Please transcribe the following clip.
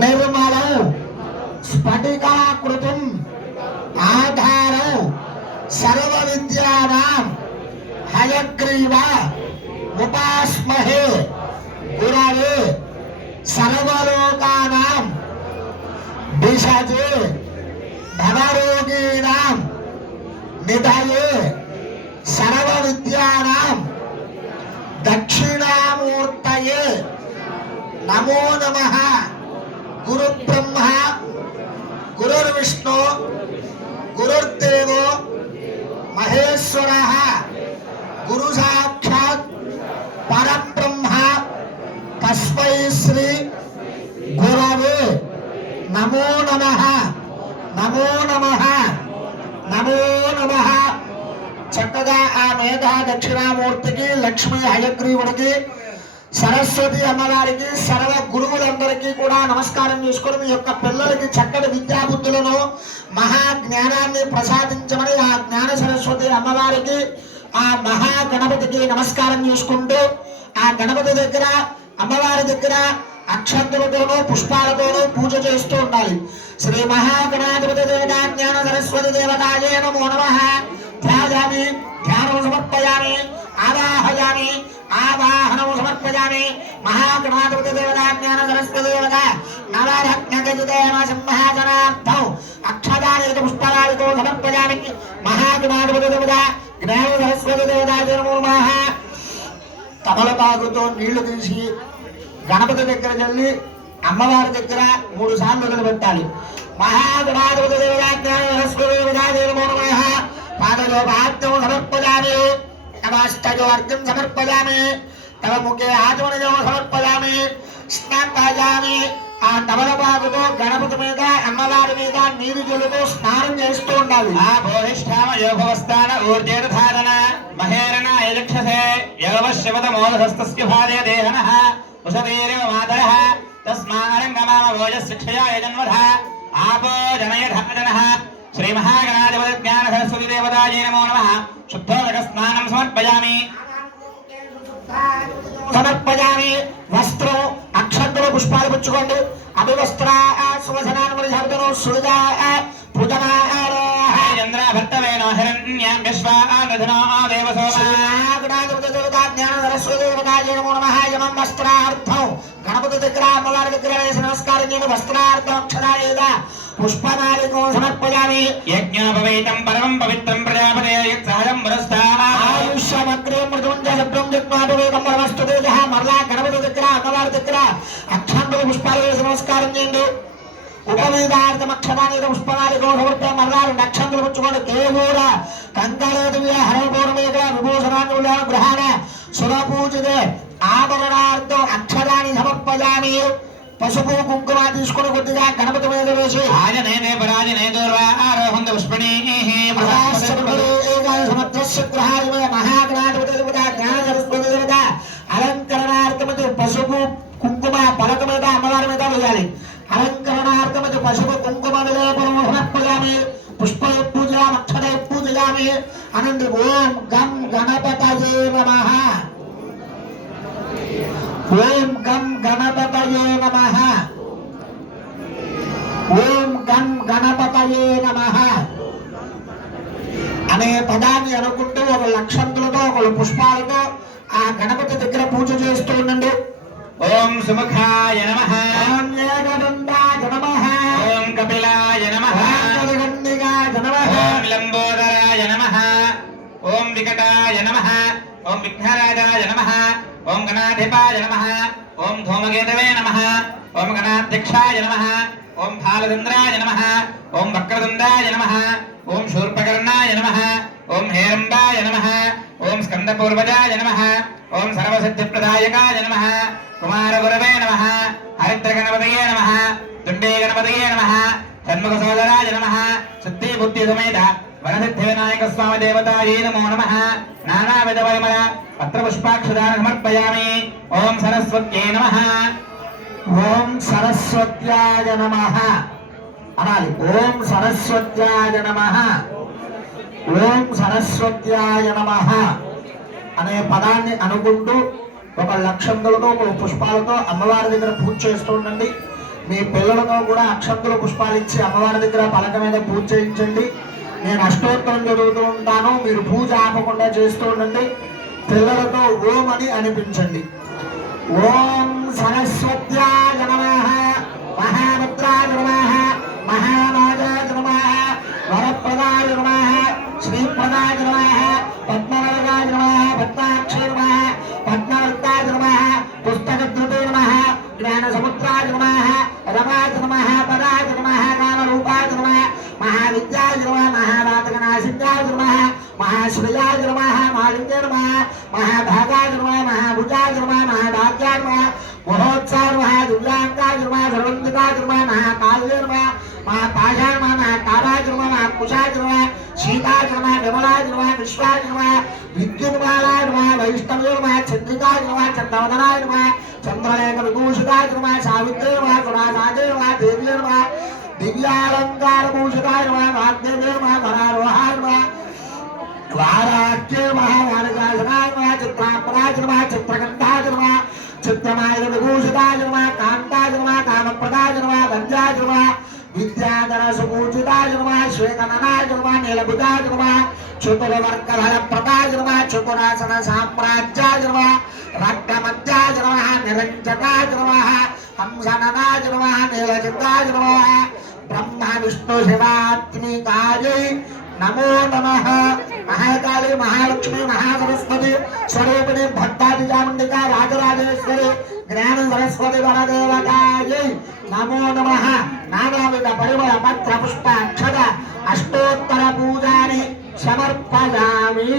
నిర్మలం స్ఫటికాకృతం ఆధారం సర్వ విద్యానాం హయగ్రీవ ఉపాస్మహే గురవే సర్వలోకానాం దిశజే భవరోగీణాం నిధయే సర్వ విద్యానాం దక్షిణామూర్తయే నమో నమః. గురు బ్రహ్మ గురుర్విష్ణు గురుర్దేవో మహేశ్వరః గురు సాక్షాత్ పరబ్రహ్మ తస్మై శ్రీ గురవే నమో నమః. నమో నమః నమో నమః. చక్కగా ఆ మేధా దక్షిణామూర్తికి, లక్ష్మీ హయగ్రీవుడికి, సరస్వతి అమ్మవారికి, సర్వ గురువులందరికీ కూడా నమస్కారం చేసుకుని మీ యొక్క పిల్లలకి చక్కటి విద్యాబుద్ధులను మహా జ్ఞానాన్ని ప్రసాదించమని ఆ జ్ఞాన సరస్వతి అమ్మవారికి, ఆ మహా గణపతికి నమస్కారం చేసుకుంటూ ఆ గణపతి దగ్గర అమ్మవారి దగ్గర అక్షంతులతోనూ పుష్పాలతోనూ పూజ చేస్తూ ఉండాలి. శ్రీ మహాగణాధిపతి దేవతా జ్ఞాన సరస్వతి దేవతాయే నమో నమః. ధ్యాయామి, ధ్యానం సమర్పయామి, ఆవాహయామి, ఆవాహనం సమర్పయామి. మహాగణాధిపతి దేవతా జ్ఞాన సరస్వతి దేవత నవరత్నగజదేవ సంహాసనార్థం అక్షదాని పుష్పరాలతో సమర్పయామి. మహాగణాధిపతి దేవత జ్ఞాన సరస్వతి దేవతాయే నమో నమః. తమలపాకుతో నీళ్లు తీసి గణపతి దగ్గర చల్లి అమ్మవారి దగ్గర 3 సార్లు వదిలిపెట్టాలి. మహాగణాధిపతి దేవతా జ్ఞాన సరస్వతి దేవతాయే నమో నమః. పాదలో పాద్యం సమర్పయామి, నమస్తయో అర్ఘ్యం సమర్పయామి, తవ ముఖే ఆచమనజో సమర్పయామి, స్నాపయామి. ఆ తమలపాకుతో గణపతి మీద అమ్మవారి మీద నీరు జల్లుతూ స్నానం చేస్తూ ఉండాలి. ఆ భోధిష్ఠామ యోగవస్థాన ఊర్జేధారణ మహేరణ యజక్షసే యోగశివత మోదహస్తస్య భార్య దేహనః ఉషవీరేవ మాతరః తస్మానంగమామ భోజశిక్షయా యజన్వధ ఆపో జనయధాజనః. శ్రీ మహాగణాధిపతి జ్ఞాన సరస్వతి దేవతాయే నమో నమః. శుద్ధోదక స్నానం సమర్పయామి. సమర్పయామి. వస్త్రం అక్షంతలు పుష్పాలు పుచ్చుకోండి. అభివస్త్ర సువసనాన్ని శబ్దను సృజ పూజన చంద్ర భర్తవేనో హిరణ్యాం విశ్వానధనో దేవసోమం వస్త్రార్థం గణపతి దగ్గర అమ్మవారి దగ్గర వేసి నమస్కారం చేయండి. వస్త్రార్థం అక్షరాలేద పుష్పమాలికో సమర్పయామి. యజ్ఞోపవీతం పరమం పవిత్రం ప్రజాపతే సహజం పురస్కారుష్యమగ్రే మృదుంజబ్రం యజ్ఞోపవీతం పరమస్తు తేజ. మరలా గణపతి దగ్గర అమ్మవారి దగ్గర అక్షంతలు పుష్పాలు వేసి నమస్కారం చేయండి. ఉపవేదార్థం అక్షరాలేద పుష్పమాలికో సమర్పయ. మరలా 2 అక్షంతలు పుచ్చుకోండి. కేవూర కంకరేదివ్య హరపూర్ణమేక విభూషణాన్ని గ్రహాణ సురపూజితే ఆభరణార్థం అక్షరాన్ని సమర్పయామి. పసుపు కుంకుమ తీసుకుని కొద్దిగా గణపతి మీద వేసి ఆజనేనే పరాజనే దూర్వారోహం పుష్పణీ సముద్రస్య గృహాయ మహాగణాధిపతి దేవత జ్ఞాన సరస్వతి దేవత అలంకరణార్థమతి పసుపు కుంకుమ పలక మీద అమ్మవారి మీద వేయాలి. అలంకరణార్థమతి పసుపు కుంకుమ విలేపనం సమర్పయామి. పుష్ప పూజయామి, అక్షర పూజయామి. అనండి. ఓం గం గణపతయే నమః. ఓం గం గణపతయే నమః. ఓం గం గణపతయే నమః అనే పదాన్ని అనుకుంటూ 1 లక్షంతులతో 1 పుష్పాలతో ఆ గణపతి దగ్గర పూజ చేస్తూ ఉండండి. ఓం సుముఖాయ నమః. ఓం ఏకదండాయ నమః. ఓం కపిలాయ నమః. ఓం గణనిగాయ నమః. ఓం లంబోదరాయ నమః. ఓం వికటాయ నమః. ఓం విఘ్నరాజాయ నమః. ఓం గణాధిపాయ నమః. ఓం ధూమకేతవే నమః. ఓం గణాధ్యక్షాయ నమః. ఓం భాలచంద్రాయ నమః. ఓం వక్రతుండాయ నమః. ఓం శూర్పకర్ణాయ నమః. ఓం హేరంబాయ నమః. ఓం స్కందపూర్వజాయ నమః. ఓం సర్వసిద్ధిప్రదాయకాయ నమః. కుమారగురవే నమః. హరిద్రగణపతయే నమః. దుండే గణపతయే నమః. షణ్ముఖ సోదరాయ నమః. సిద్ధి బుద్ధి సమేత వనసిద్ధి వినాయక స్వామి దేవతాయే నమో నమః. నానావిధ పరిమళ పత్రపుష్పాక్షదాన సమర్పయామి. ఓం సరస్వత్యై నమః. ఓం సరస్వత్యాయ నమః అనాలి. ఓం సరస్వత్యాయ నమః. ఓం సరస్వత్యాయ నమః అనే పదాన్ని అనుకుంటూ 1 లక్షంతులతో 1 పుష్పాలతో అమ్మవారి దగ్గర పూజ చేస్తూ ఉండండి. మీ పిల్లలతో కూడా అక్షంతుల పుష్పాలు ఇచ్చి అమ్మవారి దగ్గర పలక మీద పూజ చేయించండి. నేను అష్టోత్తరం చదువుతూ ఉంటాను, మీరు పూజ ఆపకుండా చేస్తూ ఉండండి. పిల్లలతో ఓం అని అనిపించండి. ఓం సరస్వత్యాయ నమః, మహాభద్రాయ నమః, మహానాగాయ నమః, వరప్రదాయ నమః, శ్రీప్రదాయ నమః, పద్మనాగాయ నమః, పద్మాక్షయ నమః, పద్మవర్తాయ నమః, పుస్తకధృతే నమః, జ్ఞానసముద్రాయ నమః, రమాయ నమః, పదాయ నమః, కామరూపాయ నమః, మహావిద్యాయ నమః, మహావాతకనాశిన్యాయ నమః, మహాశ్రియాయ నమః, మాలిన్యాయ నమః, మహాభాగాయ నమః, మహాభుజాయ నమః, మహాభాగ్యాయ నమః, మహోత్సాయ నమః, దివ్యాంగాయ నమః, సర్వంతికాయ నమః, మహాకాళ్యాయ నమః, మహాపాశాయ నమః, మహాకారాయ నమః, మహాకుశాయ నమః, శీతాయ నమః, విమలాయ నమః, విశ్వాయ నమః, విద్యున్మాలాయ నమః, వైష్ణవే నమః, చంద్రికాయ నమః, చంద్రవదనాయ నమః, చంద్రలేఖ విభూషితాయ నమః, సావిత్రే నమః, గుణాసాదే నమః, దేవ్యే నమః, దివ్యాలంకార భూషితాయ నమః, వాగ్దేవ్యే నమః, వరారోహాయ నమః, వారాఖ్యే నమః, వారజాసనాయ నమః, చిత్రాంబరాయ నమః, చిత్రగంధాయ నమః, చిత్రమాయ విభూషితాయ నమః, కాంతాయ నమః, కామప్రదాయ నమః, గంజాయ నమః, విద్యాధర సుభూషితాయ నమః, శ్వేతననాయ నమః, నీలభుజాయ నమః, చతుర్వర్గఫల ప్రదాయ నమః, చతురాసన సామ్రాజ్యాయ నమః, రక్తమధ్యాయ నమః, నిరంజనాయ నమః, హంసననాయ నమః, నీలచంద్రాయ నమః, బ్రహ్మ విష్ణు శివాత్మికాయై నమో నమః. మహాకాళి, మహాలక్ష్మి, మహాసరస్వతి స్వరూపిణి, భక్తాదిచాముండిక, రాజరాజేశ్వరి, జ్ఞాన సరస్వతి వరదేవతాయై నమో నమః. నానావిధ పరిమళ పత్ర పుష్ప అక్షత అష్టోత్తర పూజాని సమర్పయామి.